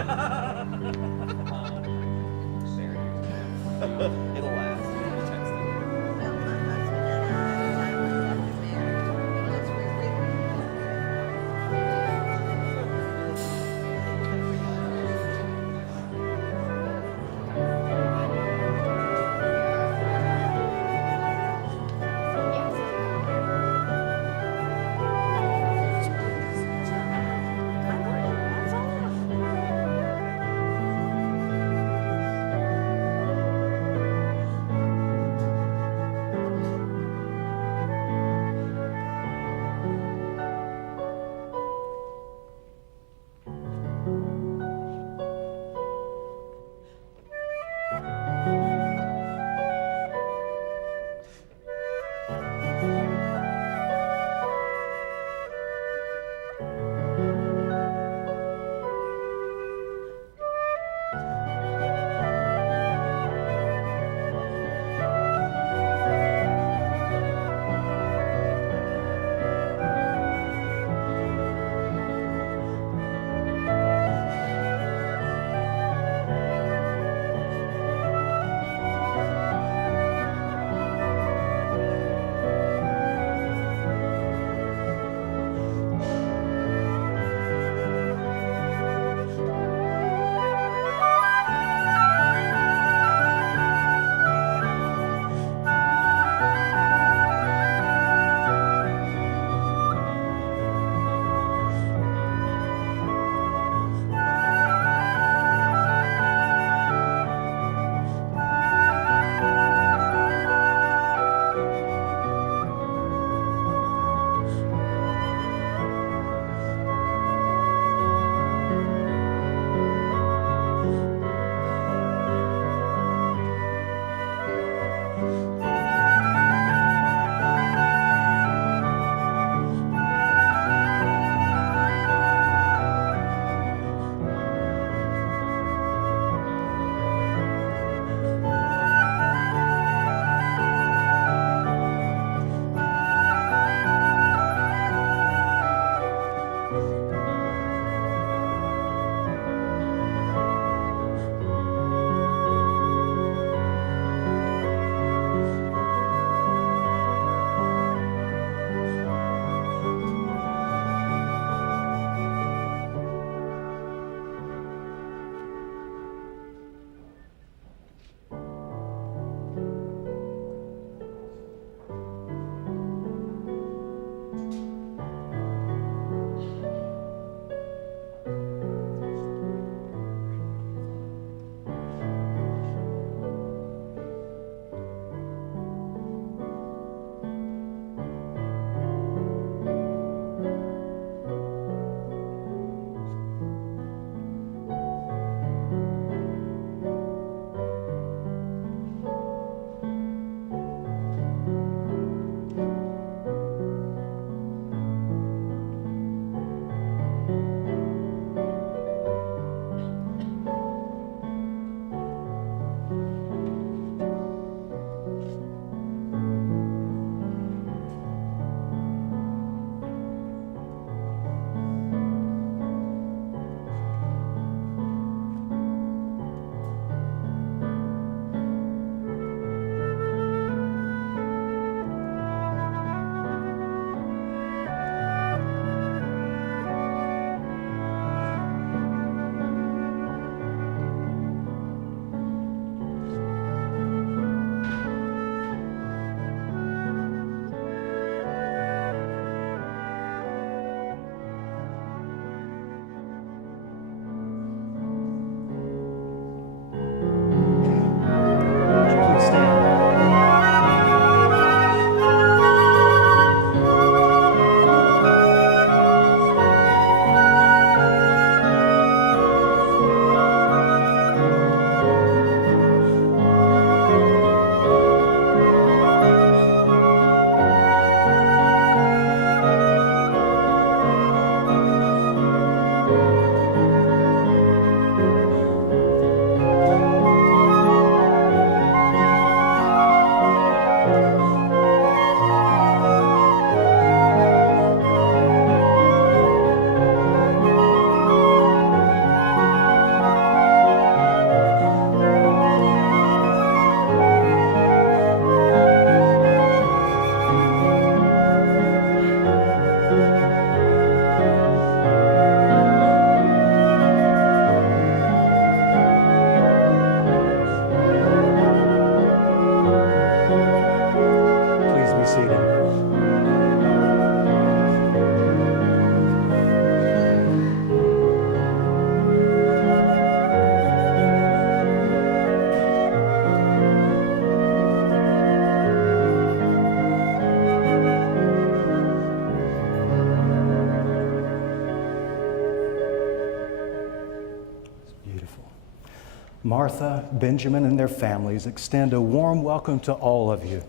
It'll last. We'll text it. Well, my husband and I, was after marriage, he lives where we Martha, Benjamin, and their families extend a warm welcome to all of you.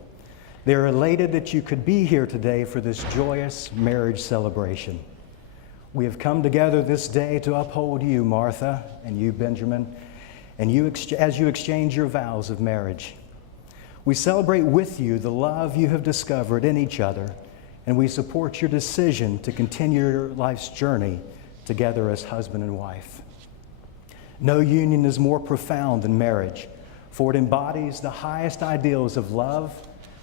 They're elated that you could be here today for this joyous marriage celebration. We have come together this day to uphold you, Martha, and you, Benjamin, and as you exchange your vows of marriage. We celebrate with you the love you have discovered in each other, and we support your decision to continue your life's journey together as husband and wife. No union is more profound than marriage, for it embodies the highest ideals of love,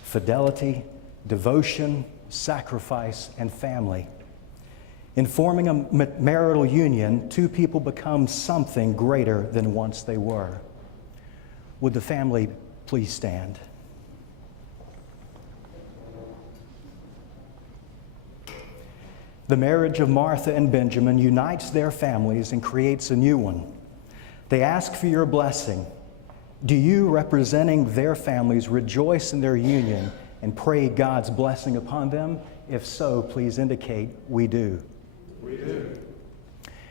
fidelity, devotion, sacrifice, and family. In forming a marital union, two people become something greater than once they were. Would the family please stand? The marriage of Martha and Benjamin unites their families and creates a new one. They ask for your blessing. Do you, representing their families, rejoice in their union and pray God's blessing upon them? If so, please indicate we do. We do.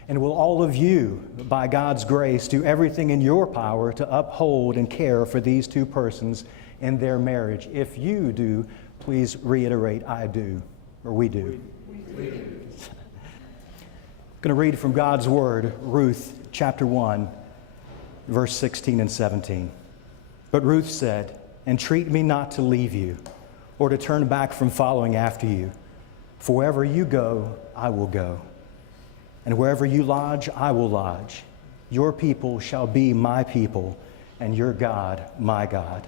And will all of you, by God's grace, do everything in your power to uphold and care for these two persons in their marriage? If you do, please reiterate, I do, or we do. I'm going to read from God's Word, Ruth chapter 1, verse 16 and 17. But Ruth said, "Entreat me not to leave you, or to turn back from following after you. For wherever you go, I will go. And wherever you lodge, I will lodge. Your people shall be my people, and your God my God.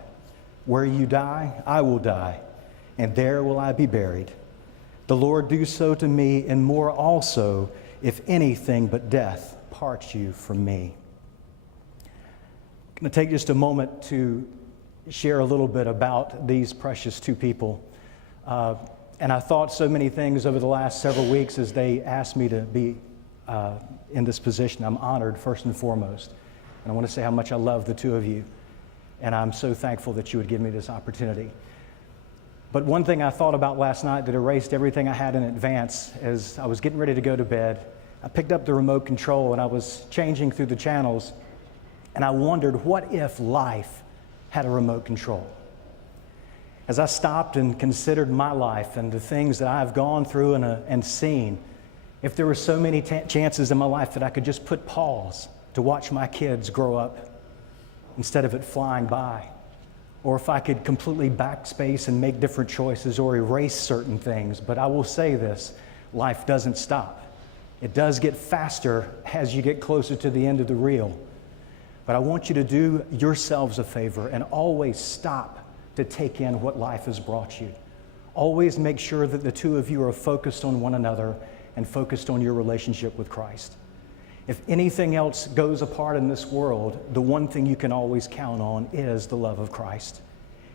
Where you die, I will die, and there will I be buried. The Lord do so to me, and more also, if anything but death parts you from me." I'm going to take just a moment to share a little bit about these precious two people. And I thought so many things over the last several weeks as they asked me to be in this position. I'm honored, first and foremost. And I want to say how much I love the two of you. And I'm so thankful that you would give me this opportunity. But one thing I thought about last night that erased everything I had in advance, as I was getting ready to go to bed, I picked up the remote control and I was changing through the channels, and I wondered, what if life had a remote control? As I stopped and considered my life and the things that I've gone through and seen, if there were so many chances in my life that I could just put pause to watch my kids grow up instead of it flying by, or if I could completely backspace and make different choices or erase certain things. But I will say this, life doesn't stop. It does get faster as you get closer to the end of the reel. But I want you to do yourselves a favor and always stop to take in what life has brought you. Always make sure that the two of you are focused on one another and focused on your relationship with Christ. If anything else goes apart in this world, the one thing you can always count on is the love of Christ.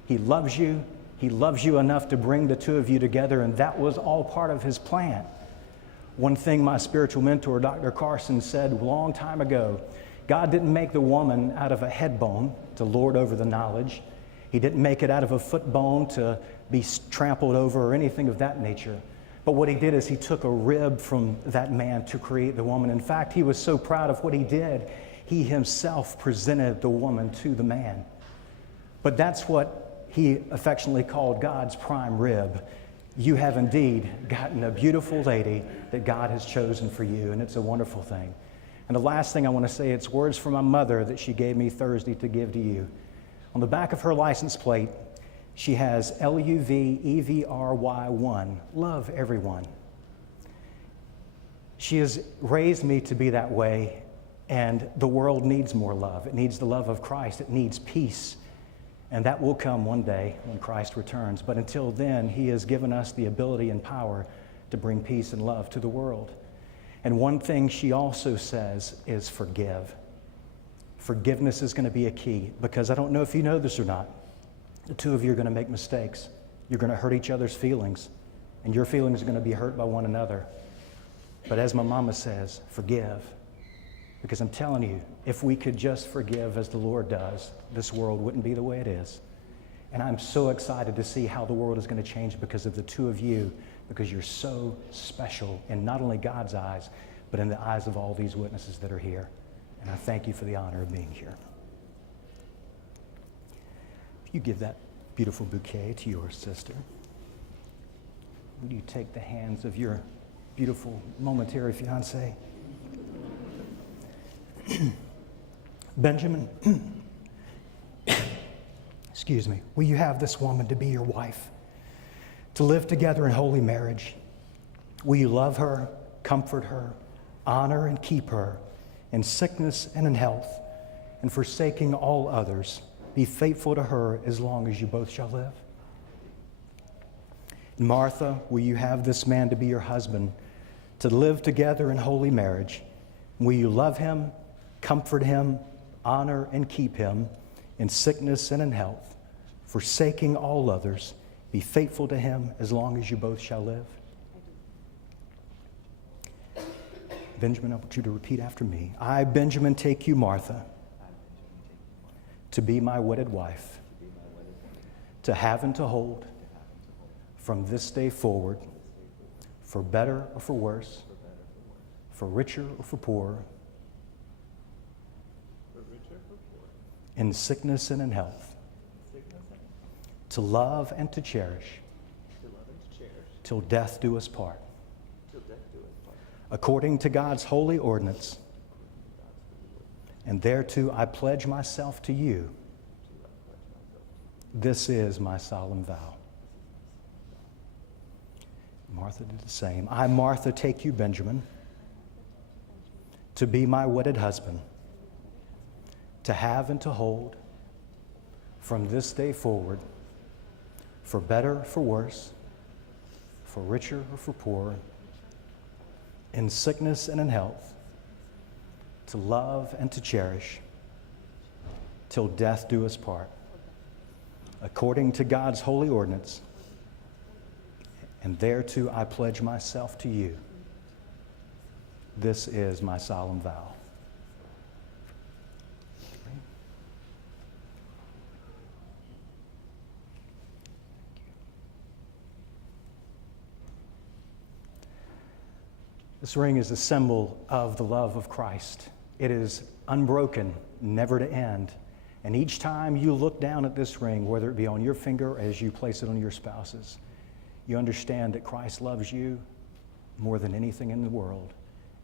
He loves you. He loves you enough to bring the two of you together, and that was all part of his plan. One thing my spiritual mentor, Dr. Carson, said a long time ago, God didn't make the woman out of a head bone to lord over the knowledge. He didn't make it out of a foot bone to be trampled over or anything of that nature. But what he did is he took a rib from that man to create the woman. In fact, he was so proud of what he did, he himself presented the woman to the man. But that's what he affectionately called God's prime rib. You have indeed gotten a beautiful lady that God has chosen for you, and it's a wonderful thing. And the last thing I want to say, it's words from my mother that she gave me Thursday to give to you. On the back of her license plate, she has LUVEVRY1, love everyone. She has raised me to be that way, and the world needs more love. It needs the love of Christ. It needs peace, and that will come one day when Christ returns. But until then, he has given us the ability and power to bring peace and love to the world. And one thing she also says is forgive. Forgiveness is going to be a key, because I don't know if you know this or not. The two of you are going to make mistakes. You're going to hurt each other's feelings, and your feelings are going to be hurt by one another. But as my mama says, forgive. Because I'm telling you, if we could just forgive as the Lord does, this world wouldn't be the way it is. And I'm so excited to see how the world is going to change because of the two of you, because you're so special in not only God's eyes, but in the eyes of all these witnesses that are here. And I thank you for the honor of being here. you give that beautiful bouquet to your sister? Would you take the hands of your beautiful momentary fiancé? Benjamin, excuse me, will you have this woman to be your wife, to live together in holy marriage? Will you love her, comfort her, honor and keep her in sickness and in health, and forsaking all others, be faithful to her as long as you both shall live? Martha, will you have this man to be your husband, to live together in holy marriage? Will you love him, comfort him, honor and keep him in sickness and in health, forsaking all others, be faithful to him as long as you both shall live? Benjamin, I want you to repeat after me. I, Benjamin, take you, Martha, to be my wedded wife, to have and to hold from this day forward, for better or for worse, for richer or for poorer, in sickness and in health, to love and to cherish, till death do us part. According to God's holy ordinance, and thereto I pledge myself to you. This is my solemn vow. Martha did the same. I, Martha, take you, Benjamin, to be my wedded husband, to have and to hold from this day forward, for better, for worse, for richer or for poorer, in sickness and in health, to love and to cherish, till death do us part, according to God's holy ordinance, and thereto I pledge myself to you. This is my solemn vow. This ring is a symbol of the love of Christ. It is unbroken, never to end. And each time you look down at this ring, whether it be on your finger or as you place it on your spouse's, you understand that Christ loves you more than anything in the world,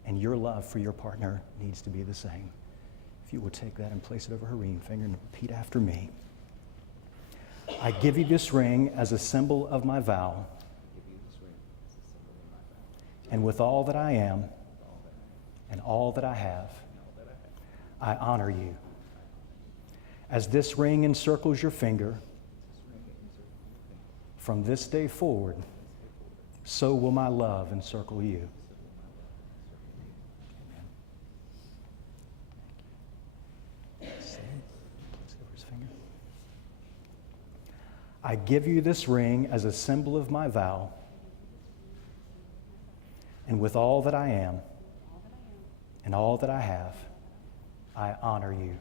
and your love for your partner needs to be the same. If you will take that and place it over her ring finger and repeat after me. I give you this ring as a symbol of my vow, and with all that I am and all that I have, I honor you. As this ring encircles your finger, from this day forward, so will my love encircle you. I give you this ring as a symbol of my vow, and with all that I am and all that I have, I honor you.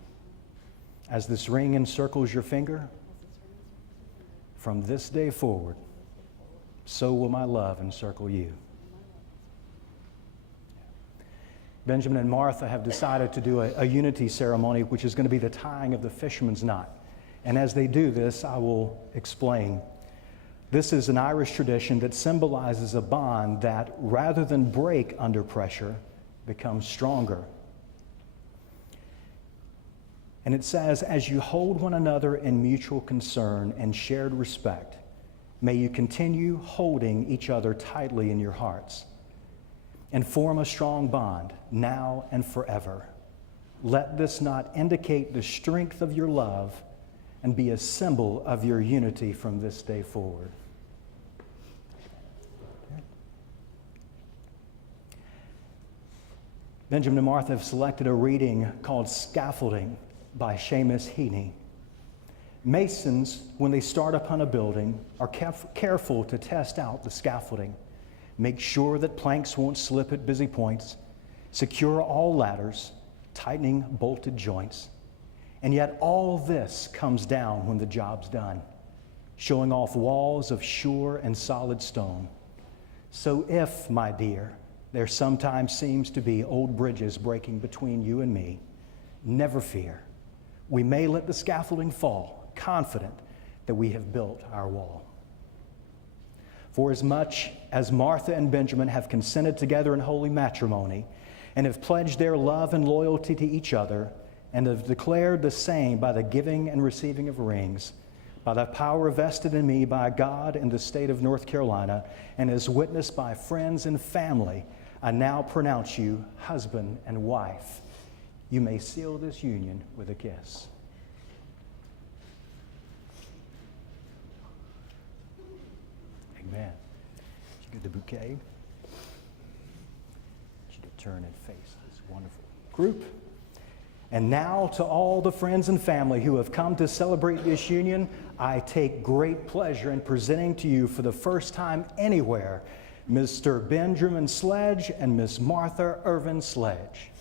As this ring encircles your finger, from this day forward, so will my love encircle you. Benjamin and Martha have decided to do a unity ceremony, which is going to be the tying of the fisherman's knot. And as they do this, I will explain. This is an Irish tradition that symbolizes a bond that, rather than break under pressure, becomes stronger. And it says, as you hold one another in mutual concern and shared respect, may you continue holding each other tightly in your hearts and form a strong bond now and forever. Let this knot indicate the strength of your love and be a symbol of your unity from this day forward. Benjamin and Martha have selected a reading called Scaffolding by Seamus Heaney. Masons, when they start upon a building, are careful to test out the scaffolding, make sure that planks won't slip at busy points, secure all ladders, tightening bolted joints. And yet all this comes down when the job's done, showing off walls of sure and solid stone. So if, my dear, there sometimes seems to be old bridges breaking between you and me, never fear. We may let the scaffolding fall, confident that we have built our wall. For as much as Martha and Benjamin have consented together in holy matrimony and have pledged their love and loyalty to each other and have declared the same by the giving and receiving of rings, by the power vested in me by God in the state of North Carolina, and as witnessed by friends and family, I now pronounce you husband and wife. You may seal this union with a kiss. Amen. Did you get the bouquet? Did you turn and face this wonderful group? And now to all the friends and family who have come to celebrate this union, I take great pleasure in presenting to you for the first time anywhere, Mr. Benjamin Sledge and Miss Martha Ervin Sledge.